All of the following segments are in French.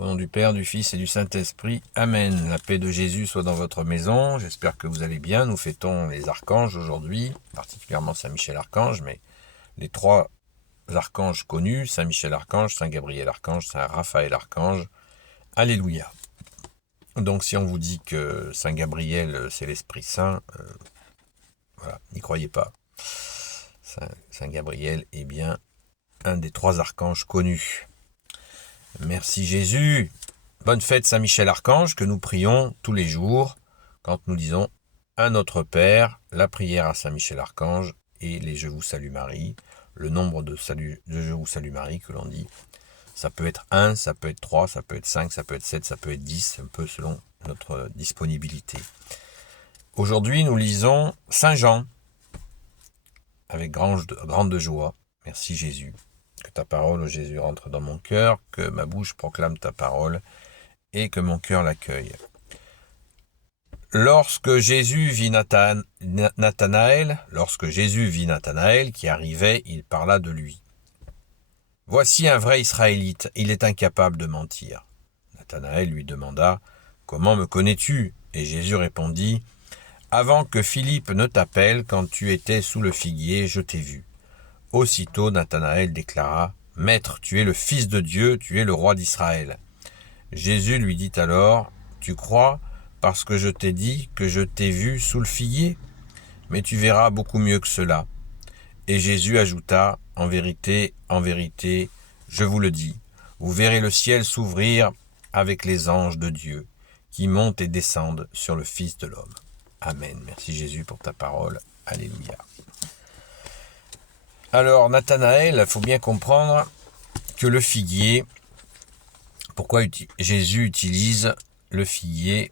Au nom du Père, du Fils et du Saint-Esprit. Amen. La paix de Jésus soit dans votre maison. J'espère que vous allez bien. Nous fêtons les archanges aujourd'hui, particulièrement Saint-Michel Archange, mais les trois archanges connus, Saint-Michel Archange, Saint-Gabriel Archange, Saint-Raphaël Archange. Alléluia. Donc si on vous dit que Saint-Gabriel c'est l'Esprit Saint, voilà, n'y croyez pas. Saint-Gabriel est bien un des trois archanges connus. Merci Jésus. Bonne fête Saint-Michel Archange que nous prions tous les jours quand nous disons un Notre Père, la prière à Saint-Michel Archange et les Je vous salue Marie, le nombre de Je vous salue Marie que l'on dit. Ça peut être 1, ça peut être 3, ça peut être 5, ça peut être 7, ça peut être 10, un peu selon notre disponibilité. Aujourd'hui, nous lisons Saint Jean avec grande joie. Merci Jésus. Que ta parole, Jésus, rentre dans mon cœur, que ma bouche proclame ta parole et que mon cœur l'accueille. Lorsque Jésus vit Nathanaël qui arrivait, il parla de lui. Voici un vrai Israélite, il est incapable de mentir. Nathanaël lui demanda, comment me connais-tu? Et Jésus répondit, avant que Philippe ne t'appelle, quand tu étais sous le figuier, je t'ai vu. Aussitôt Nathanaël déclara, Maître, tu es le Fils de Dieu, tu es le roi d'Israël. Jésus lui dit alors, tu crois parce que je t'ai dit que je t'ai vu sous le figuier? Mais tu verras beaucoup mieux que cela. Et Jésus ajouta, en vérité, je vous le dis, vous verrez le ciel s'ouvrir avec les anges de Dieu, qui montent et descendent sur le Fils de l'homme. Amen. Merci Jésus pour ta parole. Alléluia. Alors, Nathanaël, il faut bien comprendre que le figuier, pourquoi Jésus utilise le figuier,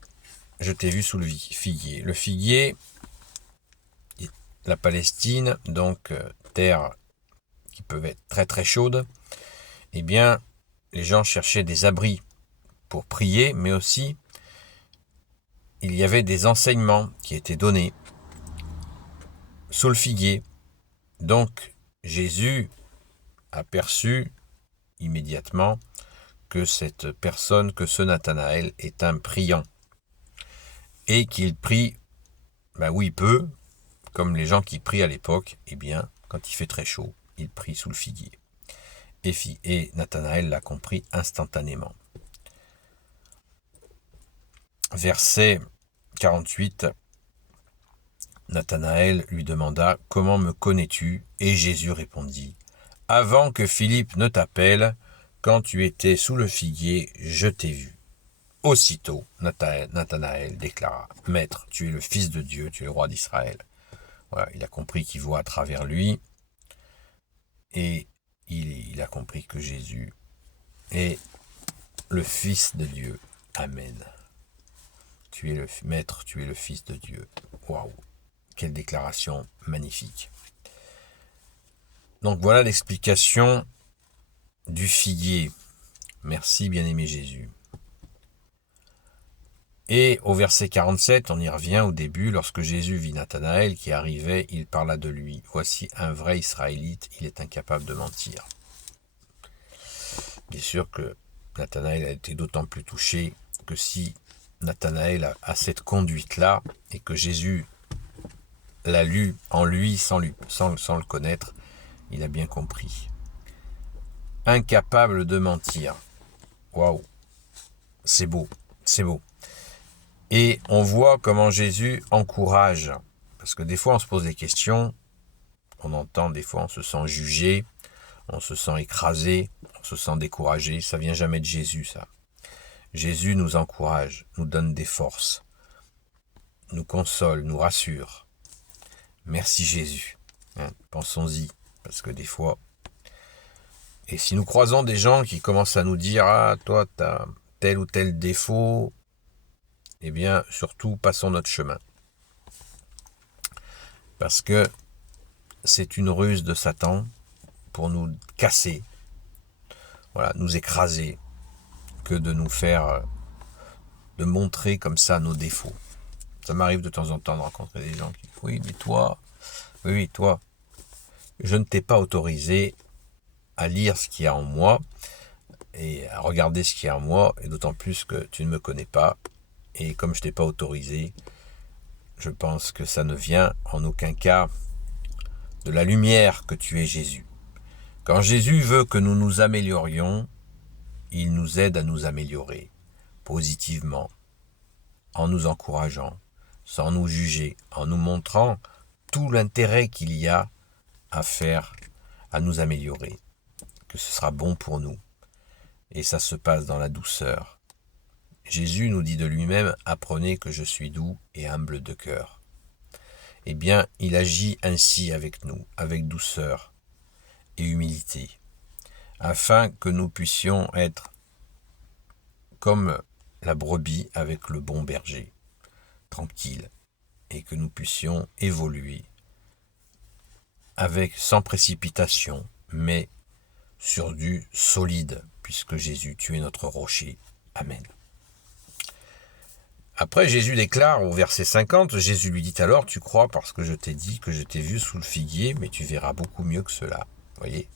je t'ai vu sous le figuier. Le figuier, la Palestine, donc terre qui peut être très très chaude, eh bien, les gens cherchaient des abris pour prier, mais aussi, il y avait des enseignements qui étaient donnés sous le figuier. Donc, Jésus aperçut immédiatement que cette personne, que ce Nathanaël est un priant et qu'il prie, où il peut, comme les gens qui prient à l'époque, eh bien, quand il fait très chaud, il prie sous le figuier. Et Nathanaël l'a compris instantanément. Verset 48, Nathanaël lui demanda, comment me connais-tu? Et Jésus répondit, avant que Philippe ne t'appelle, quand tu étais sous le figuier, je t'ai vu. Aussitôt, Nathanaël déclara, Maître, tu es le Fils de Dieu, tu es le roi d'Israël. Voilà, il a compris qu'il voit à travers lui, et il a compris que Jésus est le Fils de Dieu. Amen. Tu es le Maître, tu es le Fils de Dieu. Waouh, quelle déclaration magnifique. Donc voilà l'explication du figuier. Merci bien-aimé Jésus. Et au verset 47, on y revient au début, lorsque Jésus vit Nathanaël qui arrivait, il parla de lui. Voici un vrai Israélite, il est incapable de mentir. Bien sûr que Nathanaël a été d'autant plus touché que si Nathanaël a cette conduite-là et que Jésus l'a lu en lui sans le connaître, il a bien compris. Incapable de mentir. Waouh, c'est beau, c'est beau. Et on voit comment Jésus encourage, parce que des fois on se pose des questions, on entend des fois on se sent jugé, on se sent écrasé, on se sent découragé, ça vient jamais de Jésus ça. Jésus nous encourage, nous donne des forces, nous console, nous rassure. Merci Jésus, pensons-y, parce que des fois, et si nous croisons des gens qui commencent à nous dire « Ah, toi, tu as tel ou tel défaut », eh bien, surtout, passons notre chemin. Parce que c'est une ruse de Satan pour nous casser, voilà, nous écraser, que de nous faire, de montrer comme ça nos défauts. Ça m'arrive de temps en temps de rencontrer des gens qui disent « Oui, mais toi, je ne t'ai pas autorisé à lire ce qu'il y a en moi, et à regarder ce qu'il y a en moi, et d'autant plus que tu ne me connais pas, et comme je t'ai pas autorisé, je pense que ça ne vient en aucun cas de la lumière que tu es Jésus. Quand Jésus veut que nous nous améliorions, il nous aide à nous améliorer, positivement, en nous encourageant, sans nous juger, en nous montrant tout l'intérêt qu'il y a à faire, à nous améliorer, que ce sera bon pour nous. Et ça se passe dans la douceur. Jésus nous dit de lui-même, « Apprenez que je suis doux et humble de cœur. » Eh bien, il agit ainsi avec nous, avec douceur et humilité, afin que nous puissions être comme la brebis avec le bon berger, tranquille, et que nous puissions évoluer sans précipitation, mais sur du solide, puisque Jésus, tu es notre rocher. Amen. Après, Jésus déclare au verset 50, Jésus lui dit alors, tu crois parce que je t'ai dit que je t'ai vu sous le figuier, mais tu verras beaucoup mieux que cela. Voyez,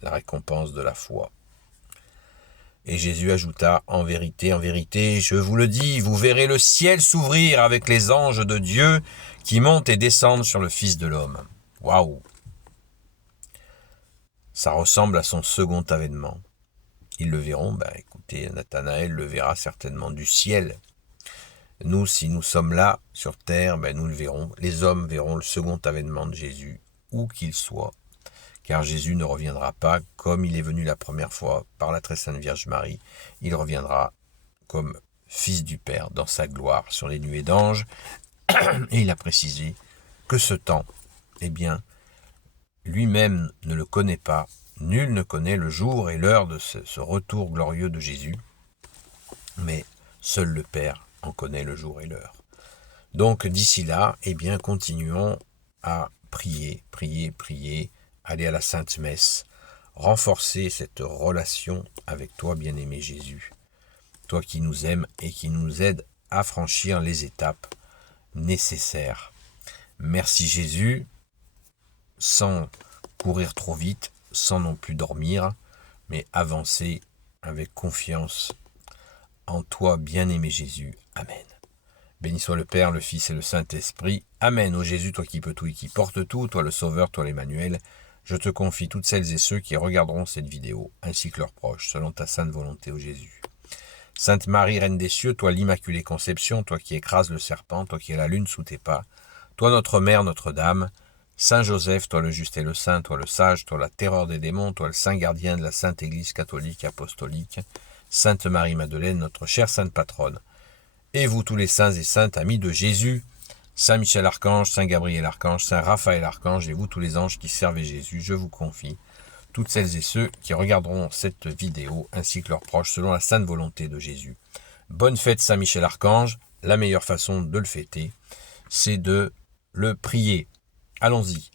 la récompense de la foi. Et Jésus ajouta, en vérité, je vous le dis, vous verrez le ciel s'ouvrir avec les anges de Dieu qui montent et descendent sur le Fils de l'homme. Waouh! Ça ressemble à son second avènement. Ils le verront, écoutez, Nathanaël le verra certainement du ciel. Nous, si nous sommes là, sur terre, nous le verrons. Les hommes verront le second avènement de Jésus, où qu'il soit. Car Jésus ne reviendra pas comme il est venu la première fois par la très sainte Vierge Marie. Il reviendra comme Fils du Père, dans sa gloire, sur les nuées d'anges. Et il a précisé que ce temps, lui-même ne le connaît pas. Nul ne connaît le jour et l'heure de ce retour glorieux de Jésus. Mais seul le Père en connaît le jour et l'heure. Donc d'ici là, continuons à prier, aller à la Sainte Messe, renforcer cette relation avec toi, bien-aimé Jésus. Toi qui nous aimes et qui nous aide à franchir les étapes nécessaires. Merci Jésus, sans courir trop vite, sans non plus dormir, mais avancer avec confiance en toi, bien-aimé Jésus. Amen. Béni soit le Père, le Fils et le Saint-Esprit. Amen. Ô Jésus, toi qui peux tout et qui porte tout, toi le Sauveur, toi l'Emmanuel, je te confie toutes celles et ceux qui regarderont cette vidéo, ainsi que leurs proches, selon ta sainte volonté, ô Jésus. Sainte Marie, Reine des cieux, toi l'Immaculée Conception, toi qui écrases le serpent, toi qui as la lune sous tes pas, toi notre Mère, Notre-Dame, Saint Joseph, toi le juste et le saint, toi le sage, toi la terreur des démons, toi le saint gardien de la Sainte Église catholique apostolique, Sainte Marie-Madeleine, notre chère sainte patronne, et vous tous les saints et saintes amis de Jésus, Saint Michel Archange, Saint Gabriel Archange, Saint Raphaël Archange, et vous tous les anges qui servez Jésus, je vous confie toutes celles et ceux qui regarderont cette vidéo, ainsi que leurs proches, selon la sainte volonté de Jésus. Bonne fête Saint Michel Archange. La meilleure façon de le fêter, c'est de le prier. Allons-y.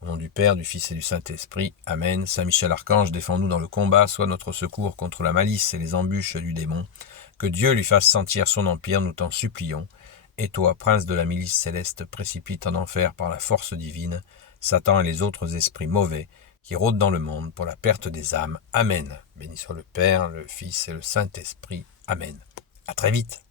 Au nom du Père, du Fils et du Saint-Esprit. Amen. Saint Michel Archange, défends-nous dans le combat, sois notre secours contre la malice et les embûches du démon. Que Dieu lui fasse sentir son empire, nous t'en supplions. Et toi, prince de la milice céleste, précipite en enfer par la force divine Satan et les autres esprits mauvais qui rôdent dans le monde pour la perte des âmes. Amen. Béni soit le Père, le Fils et le Saint-Esprit. Amen. À très vite.